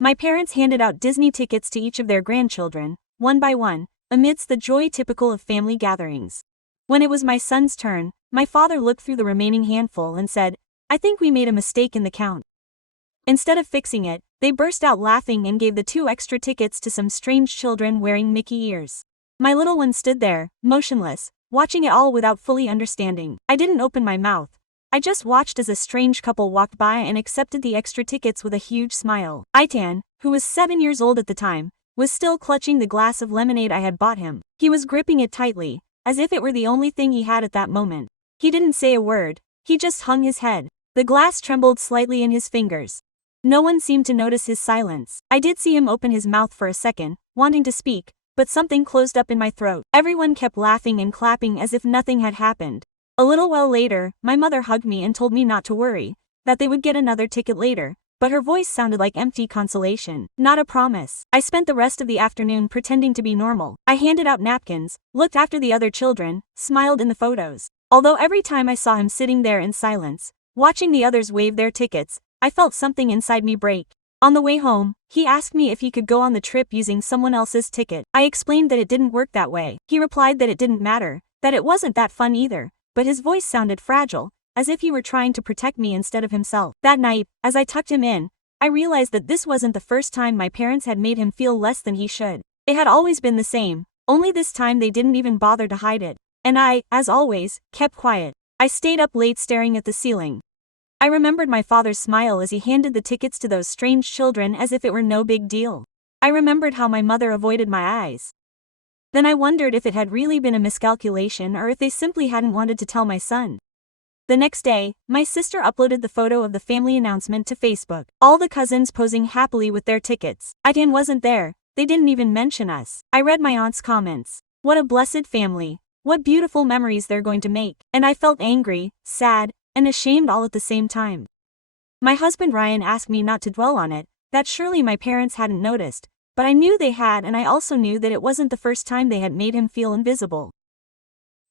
My parents handed out Disney tickets to each of their grandchildren, one by one, amidst the joy typical of family gatherings. When it was my son's turn, my father looked through the remaining handful and said, "I think we made a mistake in the count." Instead of fixing it, they burst out laughing and gave the 2 extra tickets to some strange children wearing Mickey ears. My little one stood there, motionless, watching it all without fully understanding. I didn't open my mouth. I just watched as a strange couple walked by and accepted the extra tickets with a huge smile. Itan, who was 7 years old at the time, was still clutching the glass of lemonade I had bought him. He was gripping it tightly, as if it were the only thing he had at that moment. He didn't say a word, he just hung his head. The glass trembled slightly in his fingers. No one seemed to notice his silence. I did see him open his mouth for a second, wanting to speak, but something closed up in my throat. Everyone kept laughing and clapping as if nothing had happened. A little while later, my mother hugged me and told me not to worry, that they would get another ticket later, but her voice sounded like empty consolation, not a promise. I spent the rest of the afternoon pretending to be normal. I handed out napkins, looked after the other children, smiled in the photos. Although every time I saw him sitting there in silence, watching the others wave their tickets, I felt something inside me break. On the way home, he asked me if he could go on the trip using someone else's ticket. I explained that it didn't work that way. He replied that it didn't matter, that it wasn't that fun either, but his voice sounded fragile, as if he were trying to protect me instead of himself. That night, as I tucked him in, I realized that this wasn't the first time my parents had made him feel less than he should. It had always been the same, only this time they didn't even bother to hide it. And I, as always, kept quiet. I stayed up late staring at the ceiling. I remembered my father's smile as he handed the tickets to those strange children as if it were no big deal. I remembered how my mother avoided my eyes. Then I wondered if it had really been a miscalculation or if they simply hadn't wanted to tell my son. The next day, my sister uploaded the photo of the family announcement to Facebook. All the cousins posing happily with their tickets. Itan wasn't there, they didn't even mention us. I read my aunt's comments. What a blessed family. What beautiful memories they're going to make. And I felt angry, sad, and ashamed all at the same time. My husband Ryan asked me not to dwell on it, that surely my parents hadn't noticed, but I knew they had, and I also knew that it wasn't the first time they had made him feel invisible.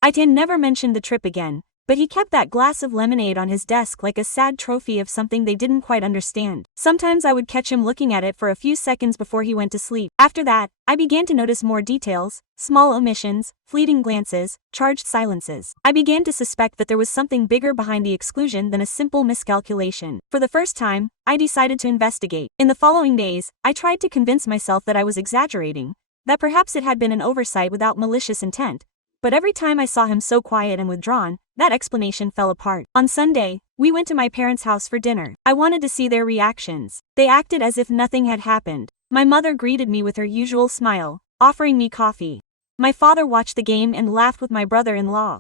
Itan never mentioned the trip again, but he kept that glass of lemonade on his desk like a sad trophy of something they didn't quite understand. Sometimes I would catch him looking at it for a few seconds before he went to sleep. After that, I began to notice more details, small omissions, fleeting glances, charged silences. I began to suspect that there was something bigger behind the exclusion than a simple miscalculation. For the first time, I decided to investigate. In the following days, I tried to convince myself that I was exaggerating, that perhaps it had been an oversight without malicious intent. But every time I saw him so quiet and withdrawn, that explanation fell apart. On Sunday, we went to my parents' house for dinner. I wanted to see their reactions. They acted as if nothing had happened. My mother greeted me with her usual smile, offering me coffee. My father watched the game and laughed with my brother-in-law.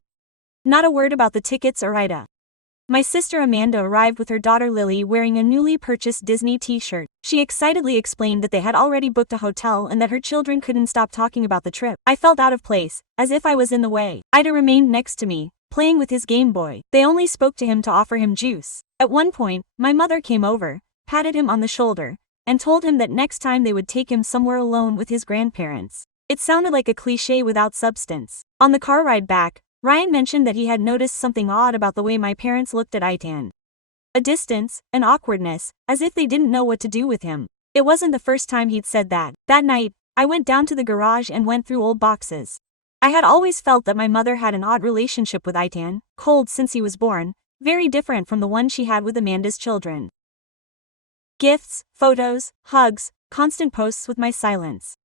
Not a word about the tickets or Ida. My sister Amanda arrived with her daughter Lily wearing a newly purchased Disney t-shirt. She excitedly explained that they had already booked a hotel and that her children couldn't stop talking about the trip. I felt out of place, as if I was in the way. Ida remained next to me, playing with his Game Boy. They only spoke to him to offer him juice. At one point, my mother came over, patted him on the shoulder, and told him that next time they would take him somewhere alone with his grandparents. It sounded like a cliché without substance. On the car ride back, Ryan mentioned that he had noticed something odd about the way my parents looked at Itan. A distance, an awkwardness, as if they didn't know what to do with him. It wasn't the first time he'd said that. That night, I went down to the garage and went through old boxes. I had always felt that my mother had an odd relationship with Itan, cold since he was born, very different from the one she had with Amanda's children. Gifts, photos, hugs, constant posts with my silence.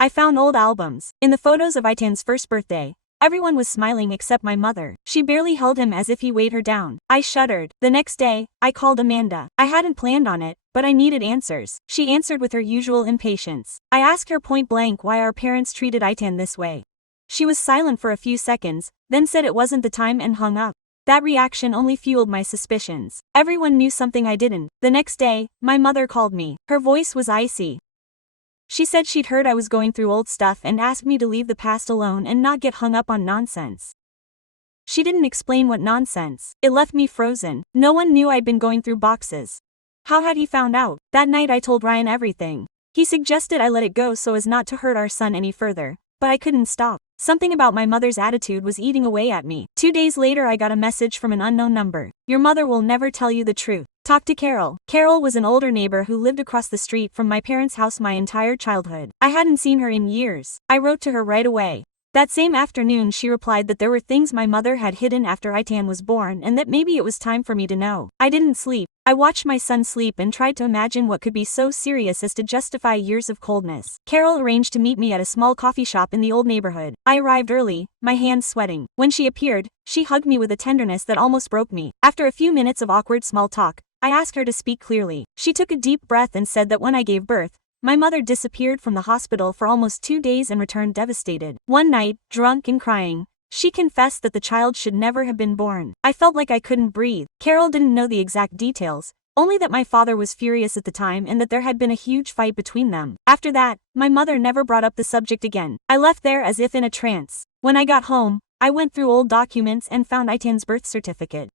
I found old albums. In the photos of Itan's first birthday, everyone was smiling except my mother. She barely held him as if he weighed her down. I shuddered. The next day, I called Amanda. I hadn't planned on it, but I needed answers. She answered with her usual impatience. I asked her point blank why our parents treated Itan this way. She was silent for a few seconds, then said it wasn't the time and hung up. That reaction only fueled my suspicions. Everyone knew something I didn't. The next day, my mother called me. Her voice was icy. She said she'd heard I was going through old stuff and asked me to leave the past alone and not get hung up on nonsense. She didn't explain what nonsense. It left me frozen. No one knew I'd been going through boxes. How had he found out? That night I told Ryan everything. He suggested I let it go so as not to hurt our son any further, but I couldn't stop. Something about my mother's attitude was eating away at me. 2 days later I got a message from an unknown number. Your mother will never tell you the truth. Talk to Carol. Carol was an older neighbor who lived across the street from my parents' house my entire childhood. I hadn't seen her in years. I wrote to her right away. That same afternoon she replied that there were things my mother had hidden after Itan was born and that maybe it was time for me to know. I didn't sleep. I watched my son sleep and tried to imagine what could be so serious as to justify years of coldness. Carol arranged to meet me at a small coffee shop in the old neighborhood. I arrived early, my hands sweating. When she appeared, she hugged me with a tenderness that almost broke me. After a few minutes of awkward small talk, I asked her to speak clearly. She took a deep breath and said that when I gave birth, my mother disappeared from the hospital for almost 2 days and returned devastated. One night, drunk and crying, she confessed that the child should never have been born. I felt like I couldn't breathe. Carol didn't know the exact details, only that my father was furious at the time and that there had been a huge fight between them. After that, my mother never brought up the subject again. I left there as if in a trance. When I got home, I went through old documents and found Itan's birth certificate.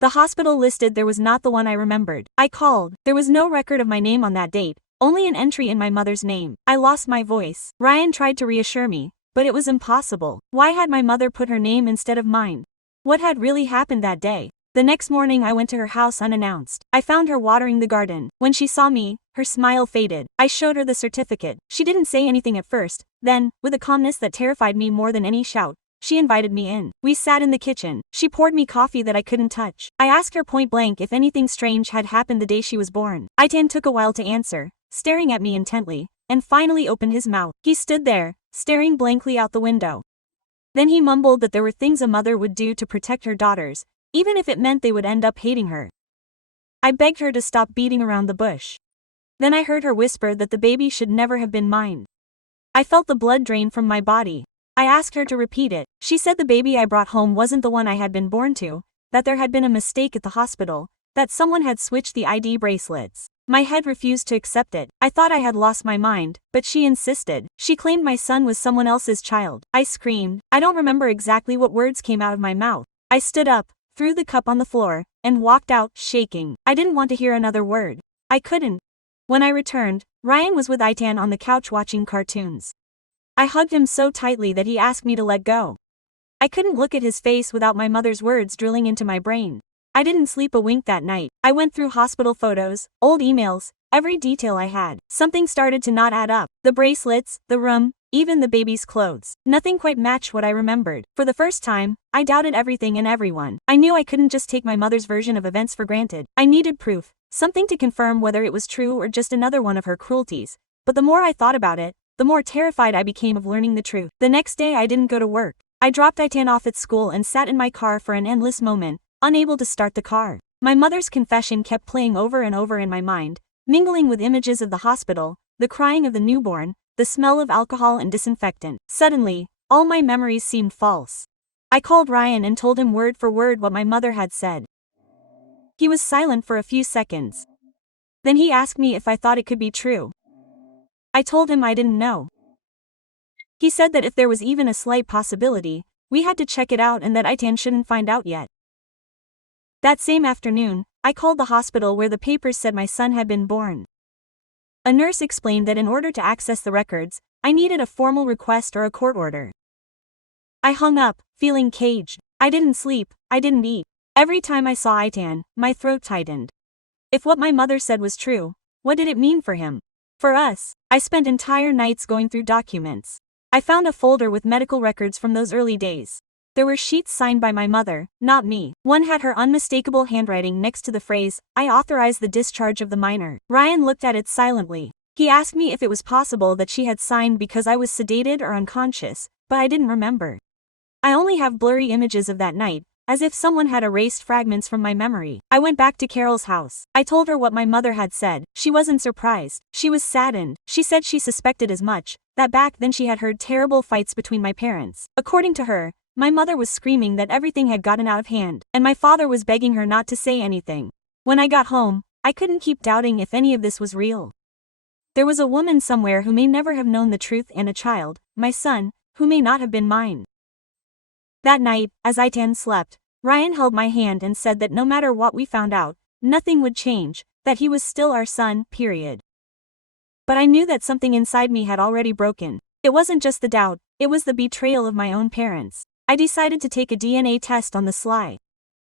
The hospital listed there was not the one I remembered. I called. There was no record of my name on that date. Only an entry in my mother's name. I lost my voice. Ryan tried to reassure me, but it was impossible. Why had my mother put her name instead of mine? What had really happened that day? The next morning I went to her house unannounced. I found her watering the garden. When she saw me, her smile faded. I showed her the certificate. She didn't say anything at first. Then, with a calmness that terrified me more than any shout, she invited me in. We sat in the kitchen. She poured me coffee that I couldn't touch. I asked her point blank if anything strange had happened the day she was born. Itan took a while to answer, staring at me intently, and finally opened his mouth. He stood there, staring blankly out the window. Then he mumbled that there were things a mother would do to protect her daughters, even if it meant they would end up hating her. I begged her to stop beating around the bush. Then I heard her whisper that the baby should never have been mine. I felt the blood drain from my body. I asked her to repeat it. She said the baby I brought home wasn't the one I had been born to, that there had been a mistake at the hospital, that someone had switched the ID bracelets. My head refused to accept it. I thought I had lost my mind, but she insisted. She claimed my son was someone else's child. I screamed. I don't remember exactly what words came out of my mouth. I stood up, threw the cup on the floor, and walked out, shaking. I didn't want to hear another word. I couldn't. When I returned, Ryan was with Itan on the couch watching cartoons. I hugged him so tightly that he asked me to let go. I couldn't look at his face without my mother's words drilling into my brain. I didn't sleep a wink that night. I went through hospital photos, old emails, every detail I had. Something started to not add up. The bracelets, the room, even the baby's clothes. Nothing quite matched what I remembered. For the first time, I doubted everything and everyone. I knew I couldn't just take my mother's version of events for granted. I needed proof, something to confirm whether it was true or just another one of her cruelties. But the more I thought about it, the more terrified I became of learning the truth. The next day I didn't go to work. I dropped Itan off at school and sat in my car for an endless moment, unable to start the car. My mother's confession kept playing over and over in my mind, mingling with images of the hospital, the crying of the newborn, the smell of alcohol and disinfectant. Suddenly, all my memories seemed false. I called Ryan and told him word for word what my mother had said. He was silent for a few seconds. Then he asked me if I thought it could be true. I told him I didn't know. He said that if there was even a slight possibility, we had to check it out and that Itan shouldn't find out yet. That same afternoon, I called the hospital where the papers said my son had been born. A nurse explained that in order to access the records, I needed a formal request or a court order. I hung up, feeling caged. I didn't sleep, I didn't eat. Every time I saw Itan, my throat tightened. If what my mother said was true, what did it mean for him? For us? I spent entire nights going through documents. I found a folder with medical records from those early days. There were sheets signed by my mother, not me. One had her unmistakable handwriting next to the phrase, "I authorize the discharge of the minor." Ryan looked at it silently. He asked me if it was possible that she had signed because I was sedated or unconscious, but I didn't remember. I only have blurry images of that night, as if someone had erased fragments from my memory. I went back to Carol's house. I told her what my mother had said. She wasn't surprised. She was saddened. She said she suspected as much, that back then she had heard terrible fights between my parents. According to her, my mother was screaming that everything had gotten out of hand, and my father was begging her not to say anything. When I got home, I couldn't keep doubting if any of this was real. There was a woman somewhere who may never have known the truth and a child, my son, who may not have been mine. That night, as Itan slept, Ryan held my hand and said that no matter what we found out, nothing would change, that he was still our son, period. But I knew that something inside me had already broken. It wasn't just the doubt, it was the betrayal of my own parents. I decided to take a DNA test on the sly.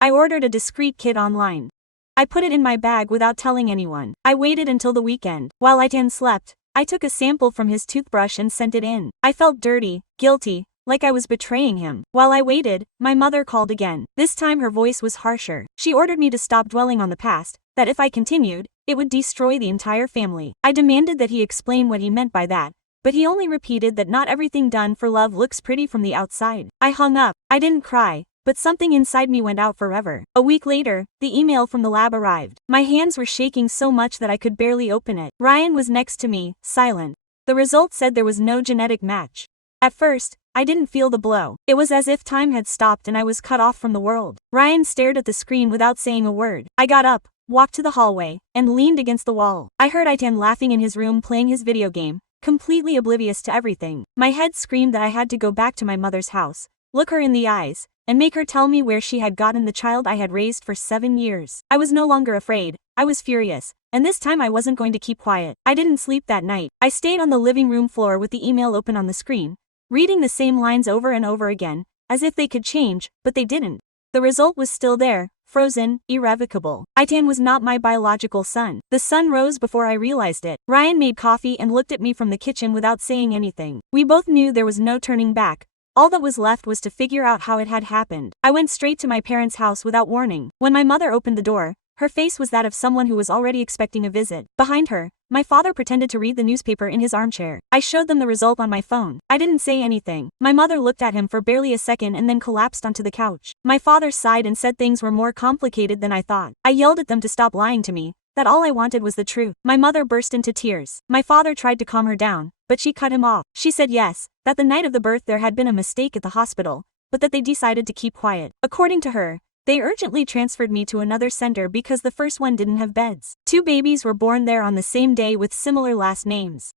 I ordered a discreet kit online. I put it in my bag without telling anyone. I waited until the weekend. While Itan slept, I took a sample from his toothbrush and sent it in. I felt dirty, guilty, like I was betraying him. While I waited, my mother called again. This time her voice was harsher. She ordered me to stop dwelling on the past, that if I continued, it would destroy the entire family. I demanded that he explain what he meant by that, but he only repeated that not everything done for love looks pretty from the outside. I hung up. I didn't cry, but something inside me went out forever. A week later, the email from the lab arrived. My hands were shaking so much that I could barely open it. Ryan was next to me, silent. The result said there was no genetic match. At first, I didn't feel the blow. It was as if time had stopped and I was cut off from the world. Ryan stared at the screen without saying a word. I got up, walked to the hallway, and leaned against the wall. I heard Itan laughing in his room playing his video game, completely oblivious to everything. My head screamed that I had to go back to my mother's house, look her in the eyes, and make her tell me where she had gotten the child I had raised for 7 years. I was no longer afraid, I was furious, and this time I wasn't going to keep quiet. I didn't sleep that night. I stayed on the living room floor with the email open on the screen, reading the same lines over and over again, as if they could change, but they didn't. The result was still there, frozen, irrevocable. Itan was not my biological son. The sun rose before I realized it. Ryan made coffee and looked at me from the kitchen without saying anything. We both knew there was no turning back. All that was left was to figure out how it had happened. I went straight to my parents' house without warning. When my mother opened the door, her face was that of someone who was already expecting a visit. Behind her, my father pretended to read the newspaper in his armchair. I showed them the result on my phone. I didn't say anything. My mother looked at him for barely a second and then collapsed onto the couch. My father sighed and said things were more complicated than I thought. I yelled at them to stop lying to me, that all I wanted was the truth. My mother burst into tears. My father tried to calm her down, but she cut him off. She said yes, that the night of the birth there had been a mistake at the hospital, but that they decided to keep quiet. According to her, they urgently transferred me to another center because the first one didn't have beds. 2 babies were born there on the same day with similar last names.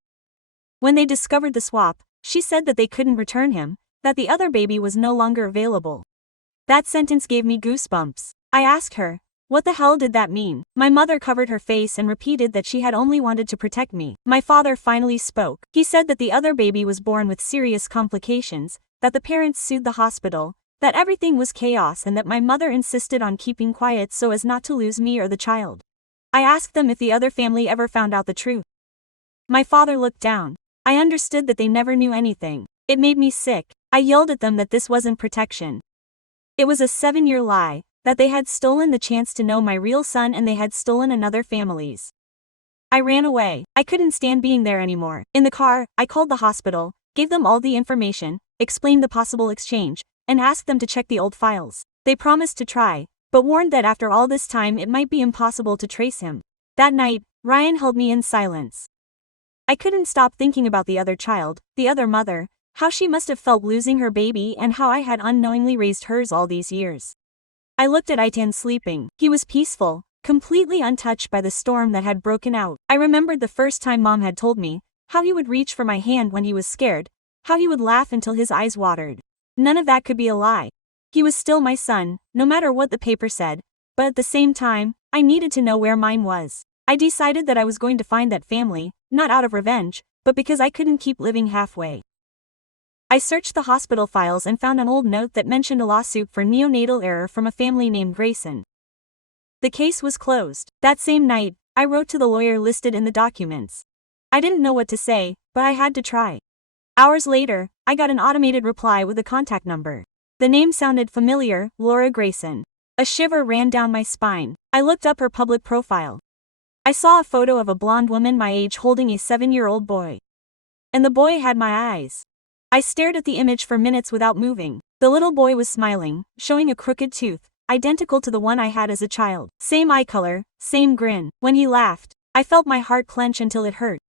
When they discovered the swap, she said that they couldn't return him, that the other baby was no longer available. That sentence gave me goosebumps. I asked her, what the hell did that mean? My mother covered her face and repeated that she had only wanted to protect me. My father finally spoke. He said that the other baby was born with serious complications, that the parents sued the hospital, that everything was chaos and that my mother insisted on keeping quiet so as not to lose me or the child. I asked them if the other family ever found out the truth. My father looked down. I understood that they never knew anything. It made me sick. I yelled at them that this wasn't protection. It was a 7-year lie, that they had stolen the chance to know my real son and they had stolen another family's. I ran away. I couldn't stand being there anymore. In the car, I called the hospital, gave them all the information, explained the possible exchange, and asked them to check the old files. They promised to try, but warned that after all this time it might be impossible to trace him. That night, Ryan held me in silence. I couldn't stop thinking about the other child, the other mother, how she must have felt losing her baby and how I had unknowingly raised hers all these years. I looked at Itan sleeping. He was peaceful, completely untouched by the storm that had broken out. I remembered the first time Mom had told me, how he would reach for my hand when he was scared, how he would laugh until his eyes watered. None of that could be a lie. He was still my son, no matter what the paper said, but at the same time, I needed to know where mine was. I decided that I was going to find that family, not out of revenge, but because I couldn't keep living halfway. I searched the hospital files and found an old note that mentioned a lawsuit for neonatal error from a family named Grayson. The case was closed. That same night, I wrote to the lawyer listed in the documents. I didn't know what to say, but I had to try. Hours later, I got an automated reply with a contact number. The name sounded familiar, Laura Grayson. A shiver ran down my spine. I looked up her public profile. I saw a photo of a blonde woman my age holding a 7-year-old boy. And the boy had my eyes. I stared at the image for minutes without moving. The little boy was smiling, showing a crooked tooth, identical to the one I had as a child. Same eye color, same grin. When he laughed, I felt my heart clench until it hurt.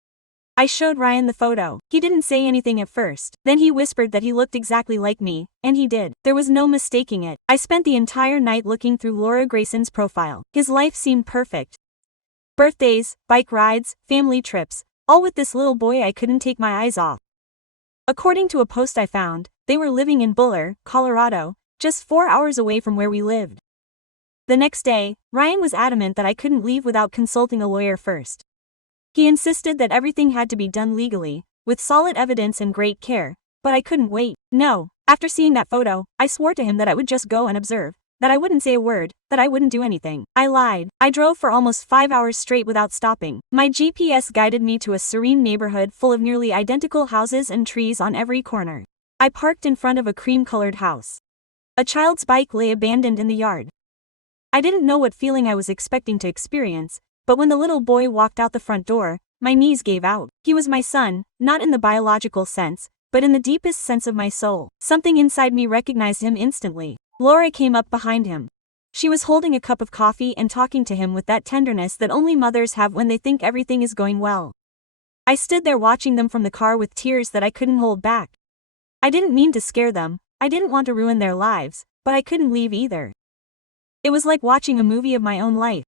I showed Ryan the photo. He didn't say anything at first. Then he whispered that he looked exactly like me, and he did. There was no mistaking it. I spent the entire night looking through Laura Grayson's profile. His life seemed perfect. Birthdays, bike rides, family trips, all with this little boy I couldn't take my eyes off. According to a post I found, they were living in Boulder, Colorado, just 4 hours away from where we lived. The next day, Ryan was adamant that I couldn't leave without consulting a lawyer first. He insisted that everything had to be done legally, with solid evidence and great care, but I couldn't wait. No. After seeing that photo, I swore to him that I would just go and observe, that I wouldn't say a word, that I wouldn't do anything. I lied. I drove for almost 5 hours straight without stopping. My GPS guided me to a serene neighborhood full of nearly identical houses and trees on every corner. I parked in front of a cream-colored house. A child's bike lay abandoned in the yard. I didn't know what feeling I was expecting to experience, but when the little boy walked out the front door, my knees gave out. He was my son, not in the biological sense, but in the deepest sense of my soul. Something inside me recognized him instantly. Laura came up behind him. She was holding a cup of coffee and talking to him with that tenderness that only mothers have when they think everything is going well. I stood there watching them from the car with tears that I couldn't hold back. I didn't mean to scare them, I didn't want to ruin their lives, but I couldn't leave either. It was like watching a movie of my own life.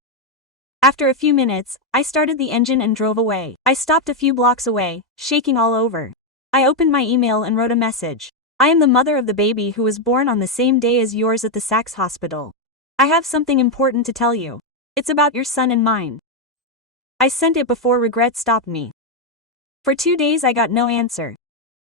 After a few minutes, I started the engine and drove away. I stopped a few blocks away, shaking all over. I opened my email and wrote a message. I am the mother of the baby who was born on the same day as yours at the Sachs Hospital. I have something important to tell you. It's about your son and mine. I sent it before regret stopped me. For 2 days I got no answer.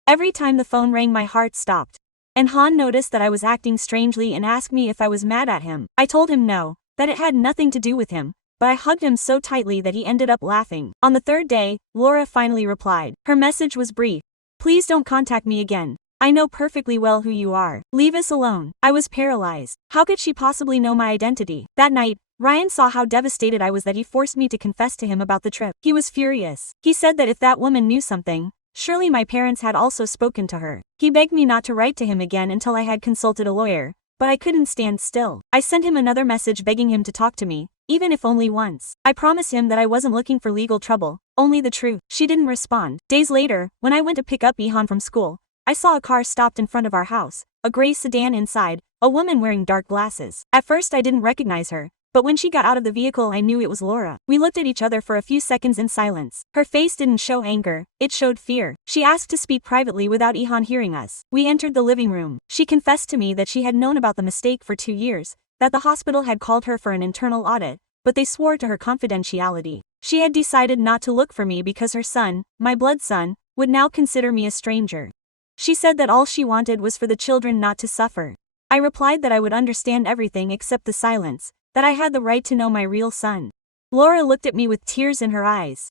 Every time the phone rang my heart stopped. And Han noticed that I was acting strangely and asked me if I was mad at him. I told him no, that it had nothing to do with him, but I hugged him so tightly that he ended up laughing. On the 3rd day, Laura finally replied. Her message was brief. Please don't contact me again. I know perfectly well who you are. Leave us alone. I was paralyzed. How could she possibly know my identity? That night, Ryan saw how devastated I was that he forced me to confess to him about the trip. He was furious. He said that if that woman knew something, surely my parents had also spoken to her. He begged me not to write to him again until I had consulted a lawyer, but I couldn't stand still. I sent him another message begging him to talk to me, even if only once. I promised him that I wasn't looking for legal trouble, only the truth. She didn't respond. Days later, when I went to pick up Ihan from school, I saw a car stopped in front of our house, a gray sedan inside, a woman wearing dark glasses. At first I didn't recognize her, but when she got out of the vehicle I knew it was Laura. We looked at each other for a few seconds in silence. Her face didn't show anger, it showed fear. She asked to speak privately without Ihan hearing us. We entered the living room. She confessed to me that she had known about the mistake for 2 years, that the hospital had called her for an internal audit, but they swore to her confidentiality. She had decided not to look for me because her son, my blood son, would now consider me a stranger. She said that all she wanted was for the children not to suffer. I replied that I would understand everything except the silence, that I had the right to know my real son. Laura looked at me with tears in her eyes.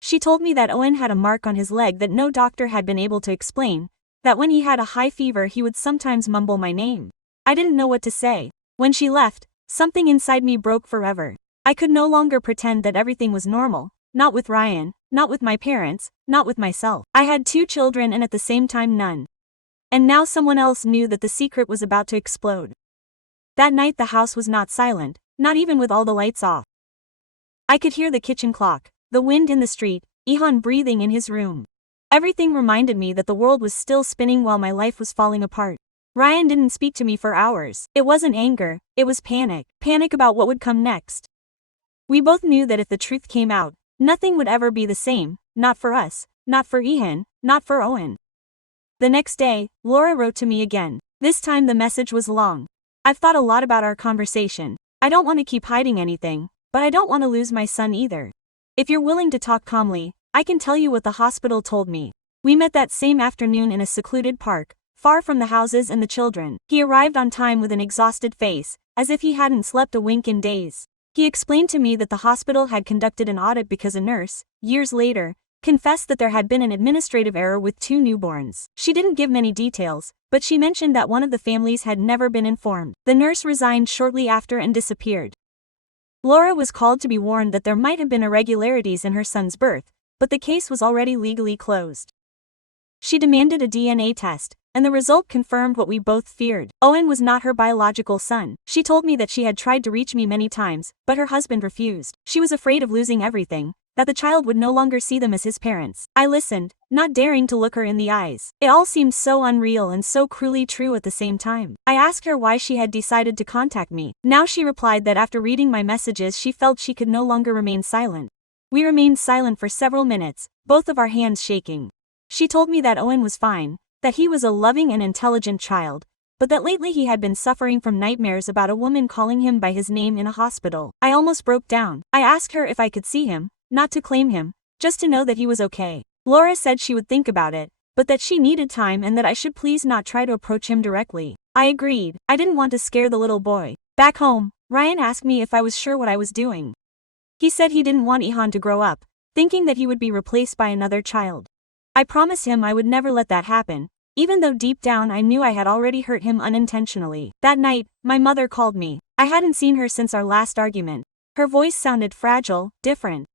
She told me that Owen had a mark on his leg that no doctor had been able to explain, that when he had a high fever he would sometimes mumble my name. I didn't know what to say. When she left, something inside me broke forever. I could no longer pretend that everything was normal, not with Ryan, not with my parents, not with myself. I had 2 children and at the same time none. And now someone else knew that the secret was about to explode. That night the house was not silent, not even with all the lights off. I could hear the kitchen clock, the wind in the street, Ihan breathing in his room. Everything reminded me that the world was still spinning while my life was falling apart. Ryan didn't speak to me for hours. It wasn't anger, it was panic. Panic about what would come next. We both knew that if the truth came out, nothing would ever be the same, not for us, not for Ihan, not for Owen. The next day, Laura wrote to me again. This time the message was long. I've thought a lot about our conversation. I don't want to keep hiding anything, but I don't want to lose my son either. If you're willing to talk calmly, I can tell you what the hospital told me. We met that same afternoon in a secluded park, far from the houses and the children. He arrived on time with an exhausted face, as if he hadn't slept a wink in days. He explained to me that the hospital had conducted an audit because a nurse, years later, confessed that there had been an administrative error with 2 newborns. She didn't give many details, but she mentioned that one of the families had never been informed. The nurse resigned shortly after and disappeared. Laura was called to be warned that there might have been irregularities in her son's birth, but the case was already legally closed. She demanded a DNA test, and the result confirmed what we both feared. Owen was not her biological son. She told me that she had tried to reach me many times, but her husband refused. She was afraid of losing everything, that the child would no longer see them as his parents. I listened, not daring to look her in the eyes. It all seemed so unreal and so cruelly true at the same time. I asked her why she had decided to contact me. Now she replied that after reading my messages she felt she could no longer remain silent. We remained silent for several minutes, both of our hands shaking. She told me that Owen was fine, that he was a loving and intelligent child, but that lately he had been suffering from nightmares about a woman calling him by his name in a hospital. I almost broke down. I asked her if I could see him, not to claim him, just to know that he was okay. Laura said she would think about it, but that she needed time and that I should please not try to approach him directly. I agreed. I didn't want to scare the little boy. Back home, Ryan asked me if I was sure what I was doing. He said he didn't want Ihan to grow up, thinking that he would be replaced by another child. I promised him I would never let that happen, even though deep down I knew I had already hurt him unintentionally. That night, my mother called me. I hadn't seen her since our last argument. Her voice sounded fragile, different.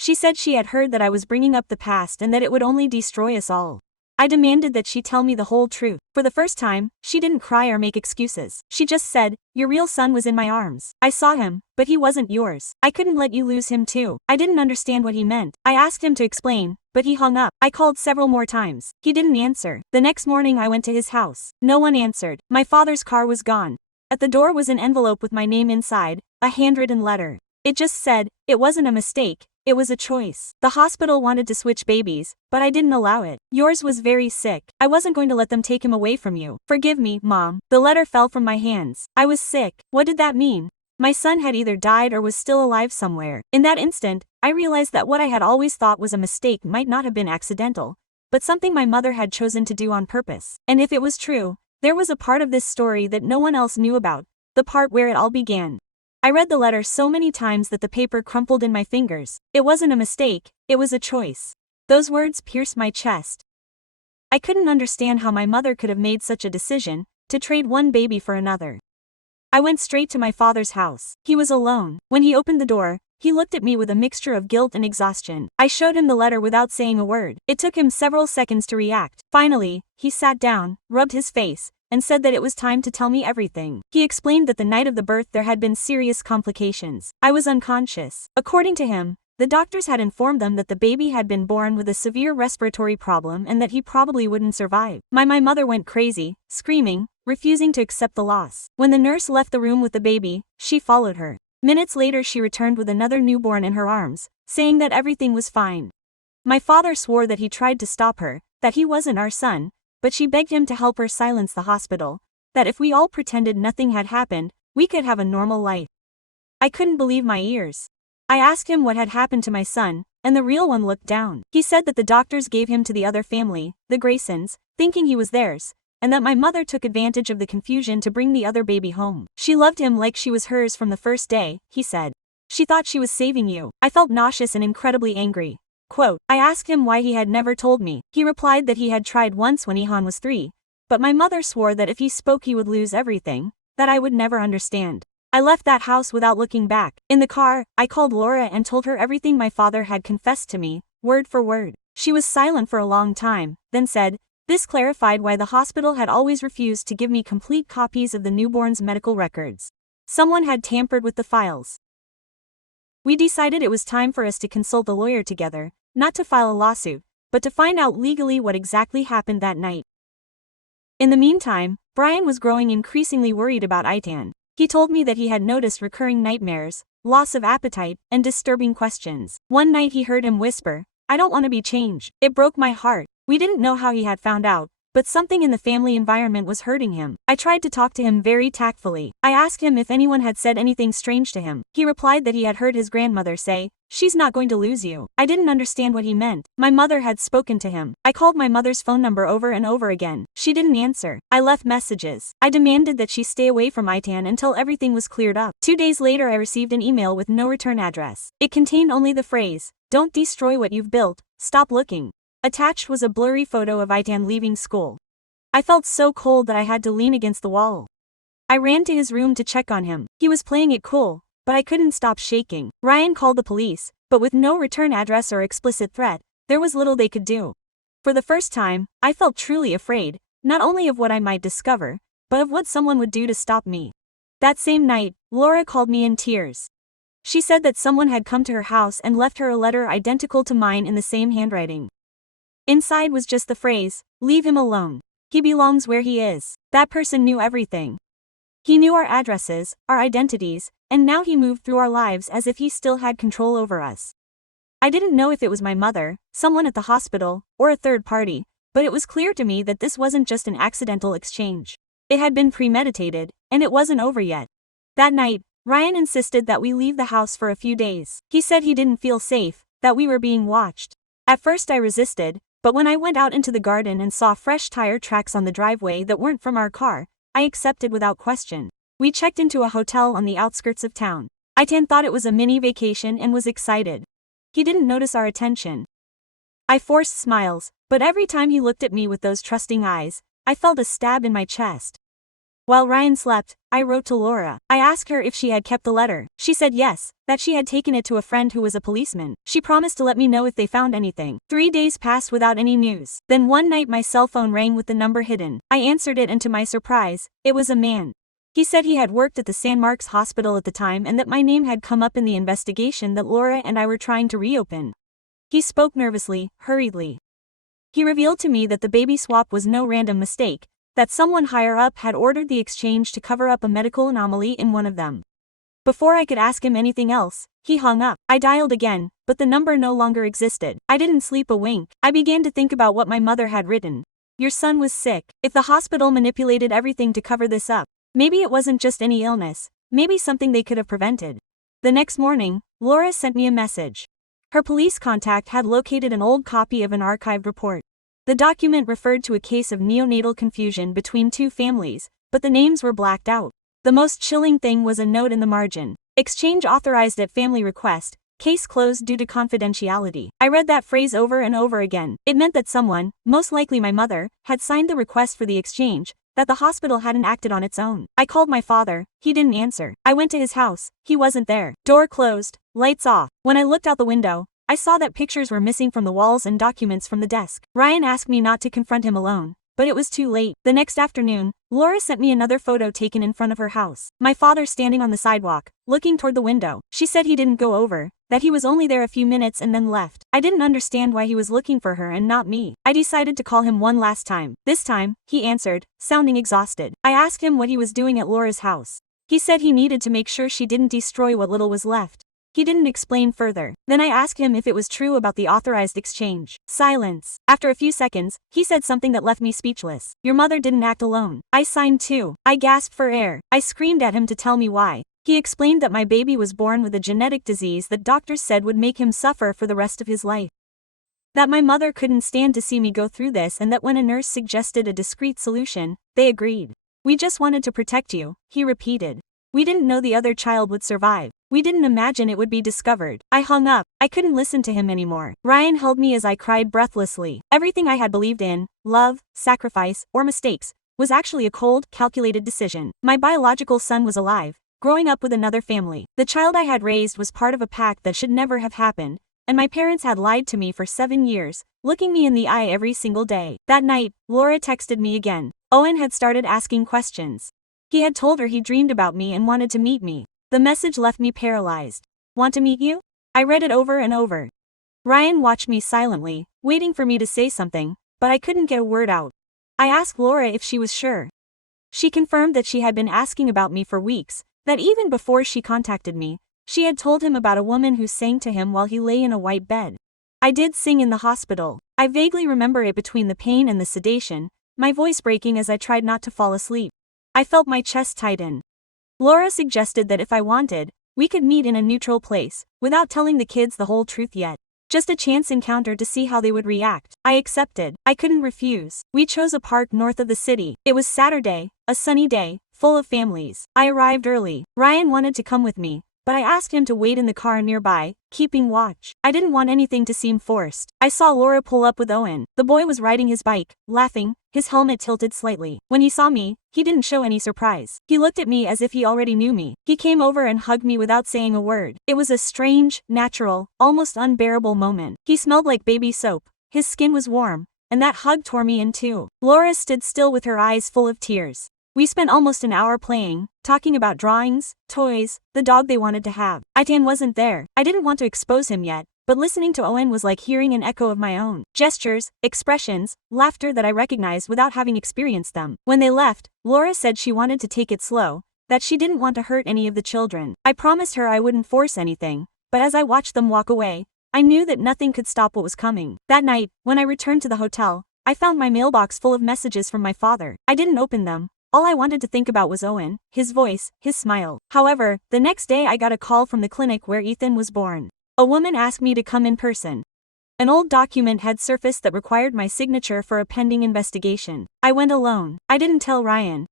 She said she had heard that I was bringing up the past and that it would only destroy us all. I demanded that she tell me the whole truth. For the first time, she didn't cry or make excuses. She just said, "Your real son was in my arms. I saw him, but he wasn't yours. I couldn't let you lose him too." I didn't understand what he meant. I asked him to explain, but he hung up. I called several more times. He didn't answer. The next morning I went to his house. No one answered. My father's car was gone. At the door was an envelope with my name inside, a handwritten letter. It just said, "It wasn't a mistake. It was a choice. The hospital wanted to switch babies, but I didn't allow it. Yours was very sick. I wasn't going to let them take him away from you. Forgive me, Mom." The letter fell from my hands. I was sick. What did that mean? My son had either died or was still alive somewhere. In that instant, I realized that what I had always thought was a mistake might not have been accidental, but something my mother had chosen to do on purpose. And if it was true, there was a part of this story that no one else knew about, the part where it all began. I read the letter so many times that the paper crumpled in my fingers. It wasn't a mistake, it was a choice. Those words pierced my chest. I couldn't understand how my mother could have made such a decision, to trade one baby for another. I went straight to my father's house. He was alone. When he opened the door, he looked at me with a mixture of guilt and exhaustion. I showed him the letter without saying a word. It took him several seconds to react. Finally, he sat down, rubbed his face, and said that it was time to tell me everything. He explained that the night of the birth there had been serious complications. I was unconscious. According to him, the doctors had informed them that the baby had been born with a severe respiratory problem and that he probably wouldn't survive. My mother went crazy, screaming, refusing to accept the loss. When the nurse left the room with the baby, she followed her. Minutes later she returned with another newborn in her arms, saying that everything was fine. My father swore that he tried to stop her, that he wasn't our son, but she begged him to help her silence the hospital, that if we all pretended nothing had happened, we could have a normal life. I couldn't believe my ears. I asked him what had happened to my son, and the real one looked down. He said that the doctors gave him to the other family, the Graysons, thinking he was theirs, and that my mother took advantage of the confusion to bring the other baby home. She loved him like she was hers from the first day, he said. She thought she was saving you. I felt nauseous and incredibly angry. Quote, I asked him why he had never told me. He replied that he had tried once when Ihan was 3, but my mother swore that if he spoke he would lose everything, that I would never understand. I left that house without looking back. In the car, I called Laura and told her everything my father had confessed to me, word for word. She was silent for a long time, then said, this clarified why the hospital had always refused to give me complete copies of the newborn's medical records. Someone had tampered with the files. We decided it was time for us to consult a lawyer together, not to file a lawsuit, but to find out legally what exactly happened that night. In the meantime, Brian was growing increasingly worried about Itan. He told me that he had noticed recurring nightmares, loss of appetite, and disturbing questions. One night he heard him whisper, I don't want to be changed. It broke my heart. We didn't know how he had found out, but something in the family environment was hurting him. I tried to talk to him very tactfully. I asked him if anyone had said anything strange to him. He replied that he had heard his grandmother say, she's not going to lose you. I didn't understand what he meant. My mother had spoken to him. I called my mother's phone number over and over again. She didn't answer. I left messages. I demanded that she stay away from Itan until everything was cleared up. 2 days later I received an email with no return address. It contained only the phrase, don't destroy what you've built, stop looking. Attached was a blurry photo of Itan leaving school. I felt so cold that I had to lean against the wall. I ran to his room to check on him. He was playing it cool, but I couldn't stop shaking. Ryan called the police, but with no return address or explicit threat, there was little they could do. For the first time, I felt truly afraid, not only of what I might discover, but of what someone would do to stop me. That same night, Laura called me in tears. She said that someone had come to her house and left her a letter identical to mine in the same handwriting. Inside was just the phrase, leave him alone. He belongs where he is. That person knew everything. He knew our addresses, our identities, and now he moved through our lives as if he still had control over us. I didn't know if it was my mother, someone at the hospital, or a third party, but it was clear to me that this wasn't just an accidental exchange. It had been premeditated, and it wasn't over yet. That night, Ryan insisted that we leave the house for a few days. He said he didn't feel safe, that we were being watched. At first I resisted, but when I went out into the garden and saw fresh tire tracks on the driveway that weren't from our car, I accepted without question. We checked into a hotel on the outskirts of town. Aitan thought it was a mini vacation and was excited. He didn't notice our attention. I forced smiles, but every time he looked at me with those trusting eyes, I felt a stab in my chest. While Ryan slept, I wrote to Laura. I asked her if she had kept the letter. She said yes, that she had taken it to a friend who was a policeman. She promised to let me know if they found anything. 3 days passed without any news. Then one night my cell phone rang with the number hidden. I answered it and to my surprise, it was a man. He said he had worked at the San Marcos hospital at the time and that my name had come up in the investigation that Laura and I were trying to reopen. He spoke nervously, hurriedly. He revealed to me that the baby swap was no random mistake, that someone higher up had ordered the exchange to cover up a medical anomaly in one of them. Before I could ask him anything else, he hung up. I dialed again, but the number no longer existed. I didn't sleep a wink. I began to think about what my mother had written. Your son was sick. If the hospital manipulated everything to cover this up, maybe it wasn't just any illness, maybe something they could have prevented. The next morning, Laura sent me a message. Her police contact had located an old copy of an archived report. The document referred to a case of neonatal confusion between two families, but the names were blacked out. The most chilling thing was a note in the margin. Exchange authorized at family request, case closed due to confidentiality. I read that phrase over and over again. It meant that someone, most likely my mother, had signed the request for the exchange, that the hospital hadn't acted on its own. I called my father, he didn't answer. I went to his house, he wasn't there. Door closed, lights off. When I looked out the window, I saw that pictures were missing from the walls and documents from the desk. Ryan asked me not to confront him alone, but it was too late. The next afternoon, Laura sent me another photo taken in front of her house. My father standing on the sidewalk, looking toward the window. She said he didn't go over, that he was only there a few minutes and then left. I didn't understand why he was looking for her and not me. I decided to call him one last time. This time, he answered, sounding exhausted. I asked him what he was doing at Laura's house. He said he needed to make sure she didn't destroy what little was left. He didn't explain further. Then I asked him if it was true about the authorized exchange. Silence. After a few seconds, he said something that left me speechless. Your mother didn't act alone. I signed too. I gasped for air. I screamed at him to tell me why. He explained that my baby was born with a genetic disease that doctors said would make him suffer for the rest of his life. That my mother couldn't stand to see me go through this and that when a nurse suggested a discreet solution, they agreed. We just wanted to protect you, he repeated. We didn't know the other child would survive. We didn't imagine it would be discovered. I hung up. I couldn't listen to him anymore. Ryan held me as I cried breathlessly. Everything I had believed in, love, sacrifice, or mistakes, was actually a cold, calculated decision. My biological son was alive, growing up with another family. The child I had raised was part of a pact that should never have happened, and my parents had lied to me for 7 years, looking me in the eye every single day. That night, Laura texted me again. Owen had started asking questions. He had told her he dreamed about me and wanted to meet me. The message left me paralyzed. Want to meet you? I read it over and over. Ryan watched me silently, waiting for me to say something, but I couldn't get a word out. I asked Laura if she was sure. She confirmed that she had been asking about me for weeks, that even before she contacted me, she had told him about a woman who sang to him while he lay in a white bed. I did sing in the hospital. I vaguely remember it between the pain and the sedation, my voice breaking as I tried not to fall asleep. I felt my chest tighten. Laura suggested that if I wanted, we could meet in a neutral place, without telling the kids the whole truth yet. Just a chance encounter to see how they would react. I accepted. I couldn't refuse. We chose a park north of the city. It was Saturday, a sunny day, full of families. I arrived early. Ryan wanted to come with me, but I asked him to wait in the car nearby, keeping watch. I didn't want anything to seem forced. I saw Laura pull up with Owen. The boy was riding his bike, laughing, his helmet tilted slightly. When he saw me, he didn't show any surprise. He looked at me as if he already knew me. He came over and hugged me without saying a word. It was a strange, natural, almost unbearable moment. He smelled like baby soap. His skin was warm, and that hug tore me in two. Laura stood still with her eyes full of tears. We spent almost an hour playing, talking about drawings, toys, the dog they wanted to have. Aitan wasn't there. I didn't want to expose him yet, but listening to Owen was like hearing an echo of my own. Gestures, expressions, laughter that I recognized without having experienced them. When they left, Laura said she wanted to take it slow, that she didn't want to hurt any of the children. I promised her I wouldn't force anything, but as I watched them walk away, I knew that nothing could stop what was coming. That night, when I returned to the hotel, I found my mailbox full of messages from my father. I didn't open them. All I wanted to think about was Owen, his voice, his smile. However, the next day I got a call from the clinic where Ethan was born. A woman asked me to come in person. An old document had surfaced that required my signature for a pending investigation. I went alone. I didn't tell Ryan.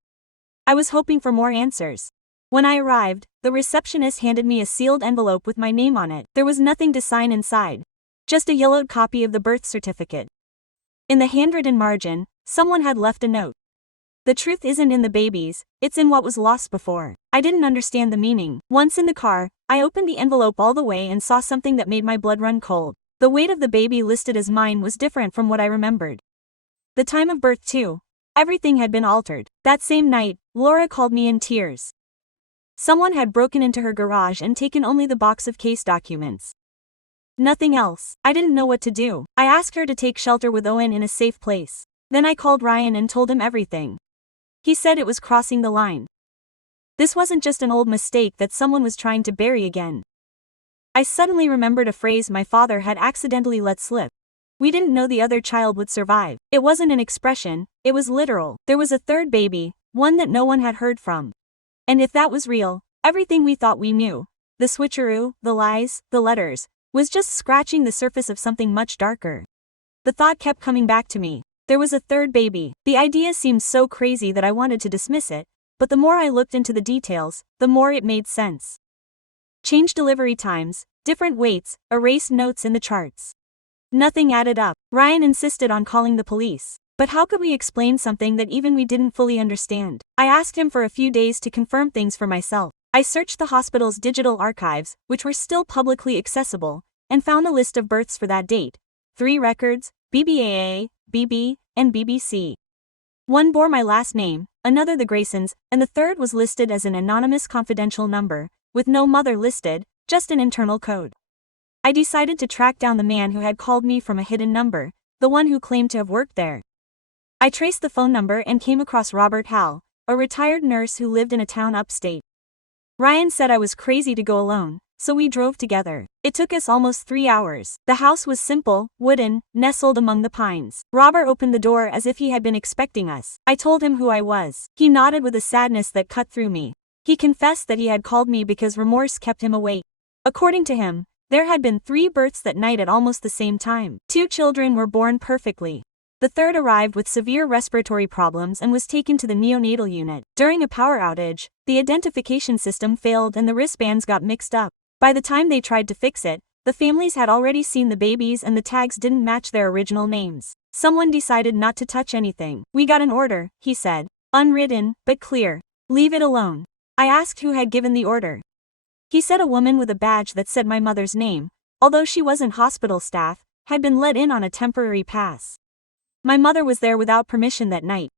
I was hoping for more answers. When I arrived, the receptionist handed me a sealed envelope with my name on it. There was nothing to sign inside. Just a yellowed copy of the birth certificate. In the handwritten margin, someone had left a note. The truth isn't in the babies, it's in what was lost before. I didn't understand the meaning. Once in the car, I opened the envelope all the way and saw something that made my blood run cold. The weight of the baby listed as mine was different from what I remembered. The time of birth too. Everything had been altered. That same night, Laura called me in tears. Someone had broken into her garage and taken only the box of case documents. Nothing else. I didn't know what to do. I asked her to take shelter with Owen in a safe place. Then I called Ryan and told him everything. He said it was crossing the line. This wasn't just an old mistake that someone was trying to bury again. I suddenly remembered a phrase my father had accidentally let slip. We didn't know the other child would survive. It wasn't an expression, it was literal. There was a third baby, one that no one had heard from. And if that was real, everything we thought we knew, the switcheroo, the lies, the letters, was just scratching the surface of something much darker. The thought kept coming back to me. There was a third baby. The idea seemed so crazy that I wanted to dismiss it, but the more I looked into the details, the more it made sense. Changed delivery times, different weights, erased notes in the charts. Nothing added up. Ryan insisted on calling the police. But how could we explain something that even we didn't fully understand? I asked him for a few days to confirm things for myself. I searched the hospital's digital archives, which were still publicly accessible, and found a list of births for that date. 3 records, BBAA, BB, and BBC. One bore my last name, another the Graysons, and the third was listed as an anonymous confidential number, with no mother listed, just an internal code. I decided to track down the man who had called me from a hidden number, the one who claimed to have worked there. I traced the phone number and came across Robert Hall, a retired nurse who lived in a town upstate. Ryan said I was crazy to go alone, so we drove together. It took us almost 3 hours. The house was simple, wooden, nestled among the pines. Robert opened the door as if he had been expecting us. I told him who I was. He nodded with a sadness that cut through me. He confessed that he had called me because remorse kept him awake. According to him, there had been 3 births that night at almost the same time. 2 children were born perfectly. The third arrived with severe respiratory problems and was taken to the neonatal unit. During a power outage, the identification system failed and the wristbands got mixed up. By the time they tried to fix it, the families had already seen the babies and the tags didn't match their original names. Someone decided not to touch anything. We got an order, he said. Unwritten, but clear. Leave it alone. I asked who had given the order. He said a woman with a badge that said my mother's name, although she wasn't hospital staff, had been let in on a temporary pass. My mother was there without permission that night.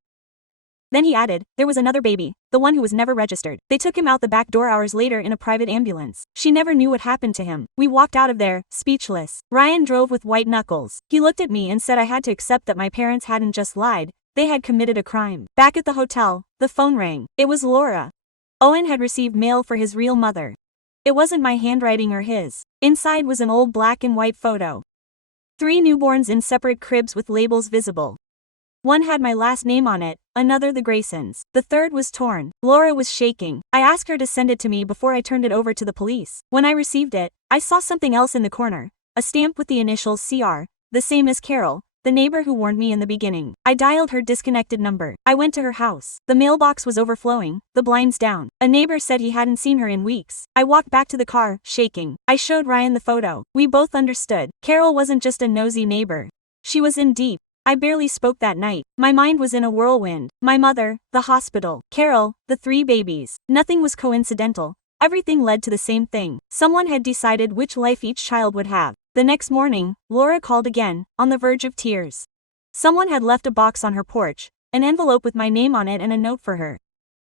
Then he added, there was another baby, the one who was never registered. They took him out the back door hours later in a private ambulance. She never knew what happened to him. We walked out of there, speechless. Ryan drove with white knuckles. He looked at me and said I had to accept that my parents hadn't just lied, they had committed a crime. Back at the hotel, the phone rang. It was Laura. Owen had received mail for his real mother. It wasn't my handwriting or his. Inside was an old black and white photo. 3 newborns in separate cribs with labels visible. One had my last name on it, another the Graysons. The third was torn. Laura was shaking. I asked her to send it to me before I turned it over to the police. When I received it, I saw something else in the corner, a stamp with the initials CR, the same as Carol, the neighbor who warned me in the beginning. I dialed her disconnected number. I went to her house. The mailbox was overflowing, the blinds down. A neighbor said he hadn't seen her in weeks. I walked back to the car, shaking. I showed Ryan the photo. We both understood. Carol wasn't just a nosy neighbor. She was in deep. I barely spoke that night. My mind was in a whirlwind. My mother, the hospital, Carol, the 3 babies. Nothing was coincidental. Everything led to the same thing. Someone had decided which life each child would have. The next morning, Laura called again, on the verge of tears. Someone had left a box on her porch, an envelope with my name on it and a note for her.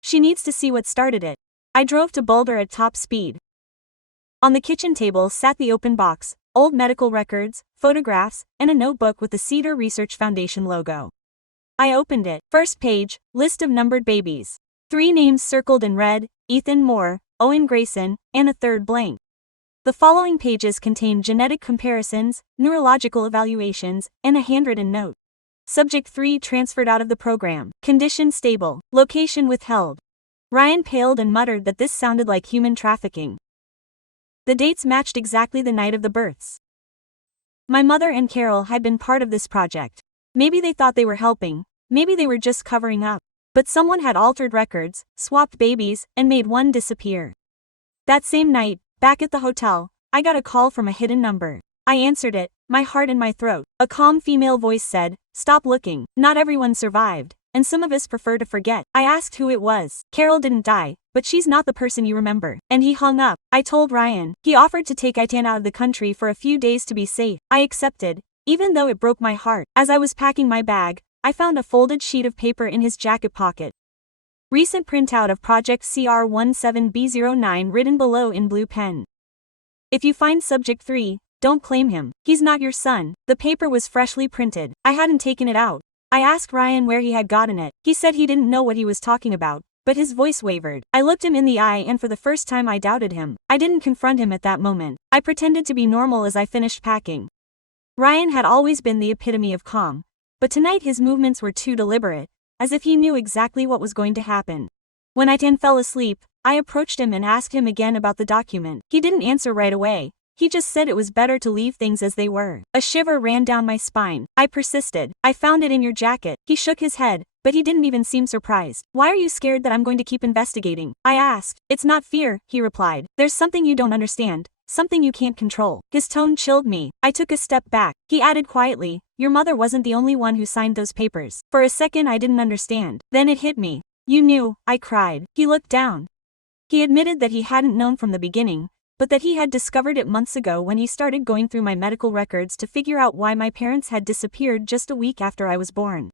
She needs to see what started it. I drove to Boulder at top speed. On the kitchen table sat the open box, old medical records, photographs, and a notebook with the Cedar Research Foundation logo. I opened it. First page, list of numbered babies. 3 names circled in red, Ethan Moore, Owen Grayson, and a third blank. The following pages contain genetic comparisons, neurological evaluations, and a handwritten note. Subject 3 transferred out of the program. Condition stable. Location withheld. Ryan paled and muttered that this sounded like human trafficking. The dates matched exactly the night of the births. My mother and Carol had been part of this project. Maybe they thought they were helping, maybe they were just covering up. But someone had altered records, swapped babies, and made one disappear. That same night, back at the hotel, I got a call from a hidden number. I answered it, my heart in my throat. A calm female voice said, "Stop looking, not everyone survived, and some of us prefer to forget." I asked who it was. "Carol didn't die, but she's not the person you remember." And he hung up. I told Ryan. He offered to take Itan out of the country for a few days to be safe. I accepted, even though it broke my heart. As I was packing my bag, I found a folded sheet of paper in his jacket pocket. Recent printout of Project CR17B09 written below in blue pen. If you find subject 3, don't claim him. He's not your son. The paper was freshly printed. I hadn't taken it out. I asked Ryan where he had gotten it. He said he didn't know what he was talking about, but his voice wavered. I looked him in the eye and for the first time I doubted him. I didn't confront him at that moment. I pretended to be normal as I finished packing. Ryan had always been the epitome of calm, but tonight his movements were too deliberate, as if he knew exactly what was going to happen. When Itan fell asleep, I approached him and asked him again about the document. He didn't answer right away. He just said it was better to leave things as they were. A shiver ran down my spine. I persisted. "I found it in your jacket." He shook his head, but he didn't even seem surprised. "Why are you scared that I'm going to keep investigating?" I asked. "It's not fear," he replied. "There's something you don't understand, something you can't control." His tone chilled me. I took a step back. He added quietly, "Your mother wasn't the only one who signed those papers." For a second I didn't understand. Then it hit me. "You knew," I cried. He looked down. He admitted that he hadn't known from the beginning, but that he had discovered it months ago when he started going through my medical records to figure out why my parents had disappeared just a week after I was born.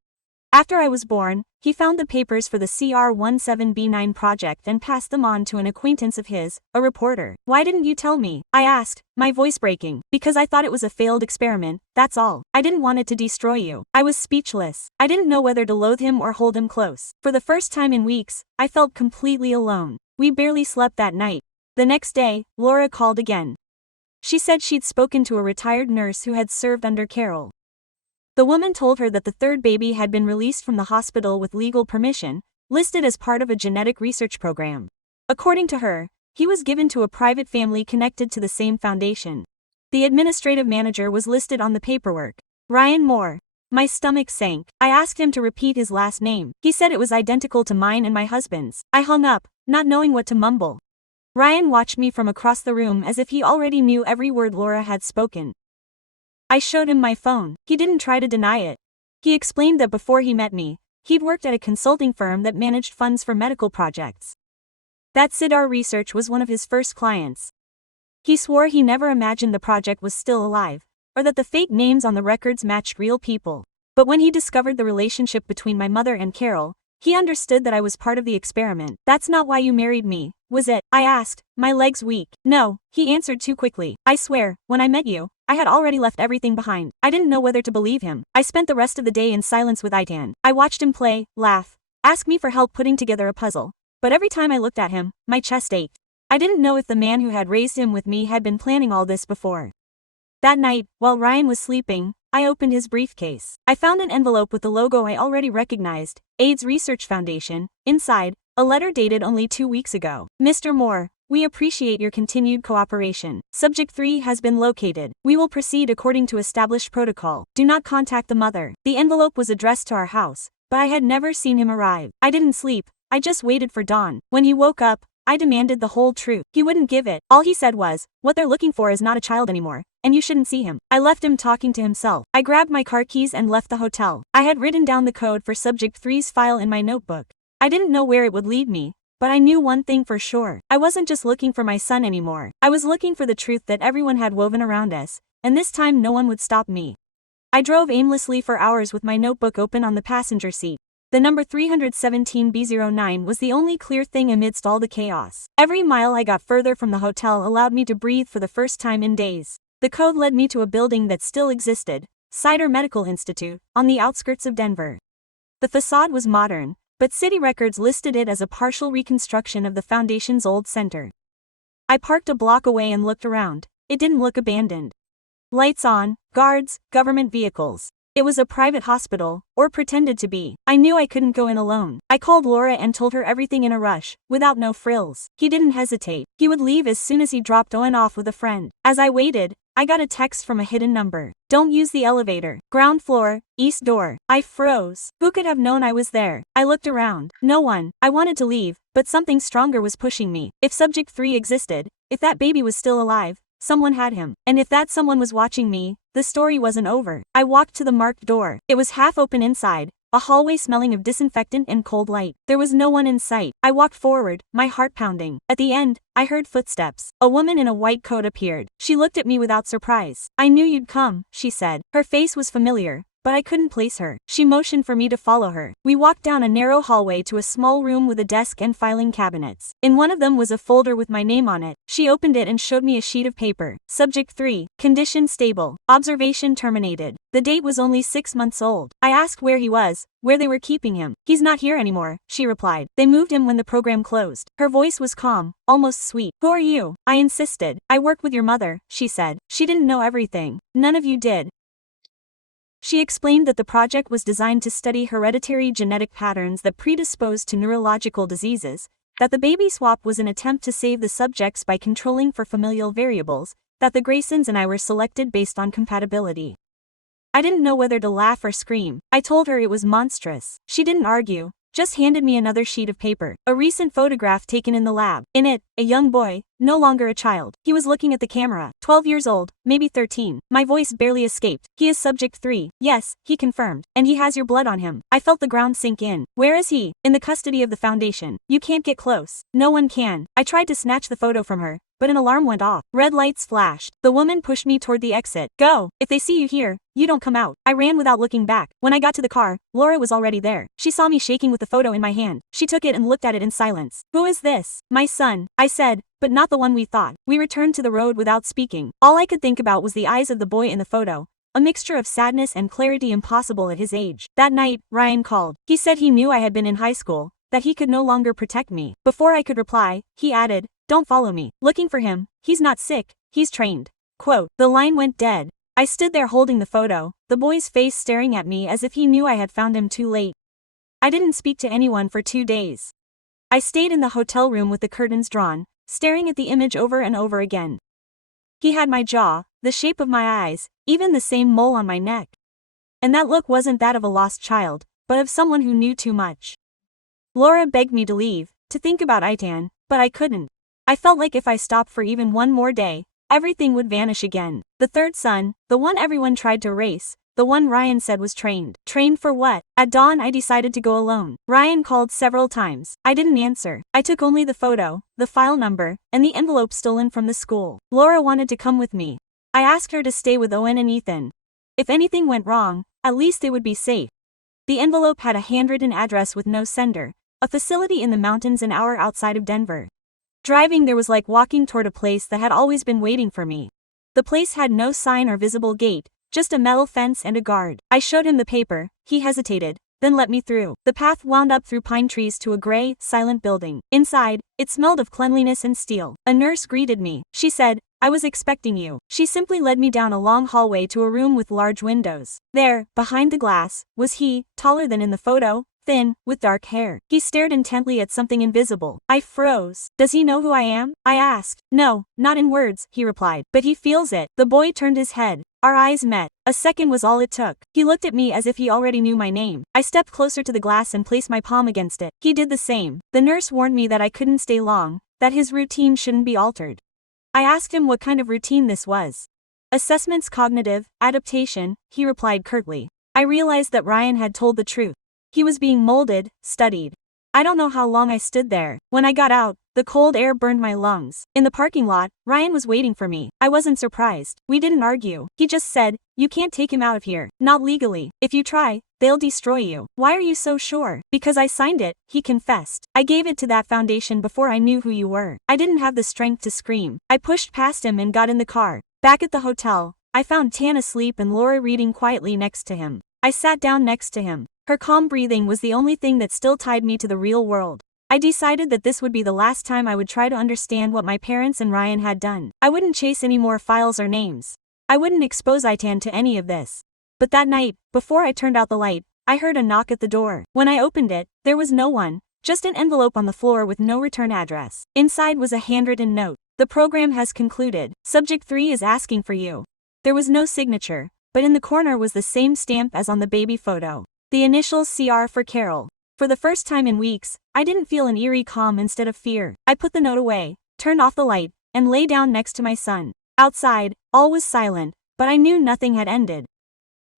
After I was born, he found the papers for the CR17B9 project and passed them on to an acquaintance of his, a reporter. "Why didn't you tell me?" I asked, my voice breaking. "Because I thought it was a failed experiment, that's all. I didn't want it to destroy you." I was speechless. I didn't know whether to loathe him or hold him close. For the first time in weeks, I felt completely alone. We barely slept that night. The next day, Laura called again. She said she'd spoken to a retired nurse who had served under Carol. The woman told her that the third baby had been released from the hospital with legal permission, listed as part of a genetic research program. According to her, he was given to a private family connected to the same foundation. The administrative manager was listed on the paperwork. Ryan Moore. My stomach sank. I asked him to repeat his last name. He said it was identical to mine and my husband's. I hung up, not knowing what to mumble. Ryan watched me from across the room as if he already knew every word Laura had spoken. I showed him my phone. He didn't try to deny it. He explained that before he met me, he'd worked at a consulting firm that managed funds for medical projects. That SIDAR research was one of his first clients. He swore he never imagined the project was still alive, or that the fake names on the records matched real people. But when he discovered the relationship between my mother and Carol, he understood that I was part of the experiment. "That's not why you married me, was it?" I asked, my legs weak. "No," he answered too quickly. "I swear, when I met you, I had already left everything behind." I didn't know whether to believe him. I spent the rest of the day in silence with Itan. I watched him play, laugh, ask me for help putting together a puzzle. But every time I looked at him, my chest ached. I didn't know if the man who had raised him with me had been planning all this before. That night, while Ryan was sleeping, I opened his briefcase. I found an envelope with the logo I already recognized, AIDS Research Foundation. Inside, a letter dated only 2 weeks ago. "Mr. Moore, we appreciate your continued cooperation. Subject 3 has been located. We will proceed according to established protocol. Do not contact the mother." The envelope was addressed to our house, but I had never seen him arrive. I didn't sleep. I just waited for dawn. When he woke up, I demanded the whole truth. He wouldn't give it. All he said was, "What they're looking for is not a child anymore, and you shouldn't see him." I left him talking to himself. I grabbed my car keys and left the hotel. I had written down the code for Subject 3's file in my notebook. I didn't know where it would lead me, but I knew one thing for sure. I wasn't just looking for my son anymore. I was looking for the truth that everyone had woven around us, and this time no one would stop me. I drove aimlessly for hours with my notebook open on the passenger seat. The number 317B09 was the only clear thing amidst all the chaos. Every mile I got further from the hotel allowed me to breathe for the first time in days. The code led me to a building that still existed, Cider Medical Institute, on the outskirts of Denver. The facade was modern, but city records listed it as a partial reconstruction of the foundation's old center. I parked a block away and looked around. It didn't look abandoned. Lights on, guards, government vehicles. It was a private hospital, or pretended to be. I knew I couldn't go in alone. I called Laura and told her everything in a rush, without no frills. He didn't hesitate. He would leave as soon as he dropped Owen off with a friend. As I waited, I got a text from a hidden number. Don't use the elevator. Ground floor, east door. I froze. Who could have known I was there? I looked around. No one. I wanted to leave, but something stronger was pushing me. If subject 3 existed, if that baby was still alive, someone had him. And if that someone was watching me, the story wasn't over. I walked to the marked door. It was half open inside, a hallway smelling of disinfectant and cold light. There was no one in sight. I walked forward, my heart pounding. At the end, I heard footsteps. A woman in a white coat appeared. She looked at me without surprise. I knew you'd come, she said. Her face was familiar, but I couldn't place her. She motioned for me to follow her. We walked down a narrow hallway to a small room with a desk and filing cabinets. In one of them was a folder with my name on it. She opened it and showed me a sheet of paper. Subject 3. Condition stable. Observation terminated. The date was only 6 months old. I asked where he was, where they were keeping him. He's not here anymore, she replied. They moved him when the program closed. Her voice was calm, almost sweet. Who are you? I insisted. I work with your mother, she said. She didn't know everything. None of you did. She explained that the project was designed to study hereditary genetic patterns that predispose to neurological diseases, that the baby swap was an attempt to save the subjects by controlling for familial variables, that the Graysons and I were selected based on compatibility. I didn't know whether to laugh or scream. I told her it was monstrous. She didn't argue, just handed me another sheet of paper, a recent photograph taken in the lab. In it, a young boy, no longer a child. He was looking at the camera, 12 years old, maybe 13. My voice barely escaped. He is subject 3. Yes, he confirmed. And he has your blood on him. I felt the ground sink in. Where is he? In the custody of the foundation. You can't get close. No one can. I tried to snatch the photo from her, but an alarm went off. Red lights flashed. The woman pushed me toward the exit. Go. If they see you here, you don't come out. I ran without looking back. When I got to the car, Laura was already there. She saw me shaking with the photo in my hand. She took it and looked at it in silence. Who is this? My son, I said, but not the one we thought. We returned to the road without speaking. All I could think about was the eyes of the boy in the photo, a mixture of sadness and clarity impossible at his age. That night, Ryan called. He said he knew I had been in high school, that he could no longer protect me. Before I could reply, he added, don't follow me. Looking for him. He's not sick, he's trained. Quote, the line went dead. I stood there holding the photo, the boy's face staring at me as if he knew I had found him too late. I didn't speak to anyone for 2 days. I stayed in the hotel room with the curtains drawn, staring at the image over and over again. He had my jaw, the shape of my eyes, even the same mole on my neck. And that look wasn't that of a lost child, but of someone who knew too much. Laura begged me to leave, to think about Itan, but I couldn't. I felt like if I stopped for even one more day, everything would vanish again. The third son, the one everyone tried to erase, the one Ryan said was trained. Trained for what? At dawn I decided to go alone. Ryan called several times. I didn't answer. I took only the photo, the file number, and the envelope stolen from the school. Laura wanted to come with me. I asked her to stay with Owen and Ethan. If anything went wrong, at least they would be safe. The envelope had a handwritten address with no sender, a facility in the mountains an hour outside of Denver. Driving there was like walking toward a place that had always been waiting for me. The place had no sign or visible gate, just a metal fence and a guard. I showed him the paper, he hesitated, then let me through. The path wound up through pine trees to a gray, silent building. Inside, it smelled of cleanliness and steel. A nurse greeted me. She said, I was expecting you. She simply led me down a long hallway to a room with large windows. There, behind the glass, was he, taller than in the photo, thin, with dark hair. He stared intently at something invisible. I froze. Does he know who I am? I asked. No, not in words, he replied. But he feels it. The boy turned his head. Our eyes met. A second was all it took. He looked at me as if he already knew my name. I stepped closer to the glass and placed my palm against it. He did the same. The nurse warned me that I couldn't stay long, that his routine shouldn't be altered. I asked him what kind of routine this was. Assessments cognitive, adaptation, he replied curtly. I realized that Ryan had told the truth. He was being molded, studied. I don't know how long I stood there. When I got out, the cold air burned my lungs. In the parking lot, Ryan was waiting for me. I wasn't surprised. We didn't argue. He just said, you can't take him out of here. Not legally. If you try, they'll destroy you. Why are you so sure? Because I signed it, he confessed. I gave it to that foundation before I knew who you were. I didn't have the strength to scream. I pushed past him and got in the car. Back at the hotel, I found Tan asleep and Laura reading quietly next to him. I sat down next to him. Her calm breathing was the only thing that still tied me to the real world. I decided that this would be the last time I would try to understand what my parents and Ryan had done. I wouldn't chase any more files or names. I wouldn't expose Itan to any of this. But that night, before I turned out the light, I heard a knock at the door. When I opened it, there was no one, just an envelope on the floor with no return address. Inside was a handwritten note. The program has concluded. Subject 3 is asking for you. There was no signature, but in the corner was the same stamp as on the baby photo. The initials CR for Carol. For the first time in weeks, I didn't feel an eerie calm instead of fear. I put the note away, turned off the light, and lay down next to my son. Outside, all was silent, but I knew nothing had ended.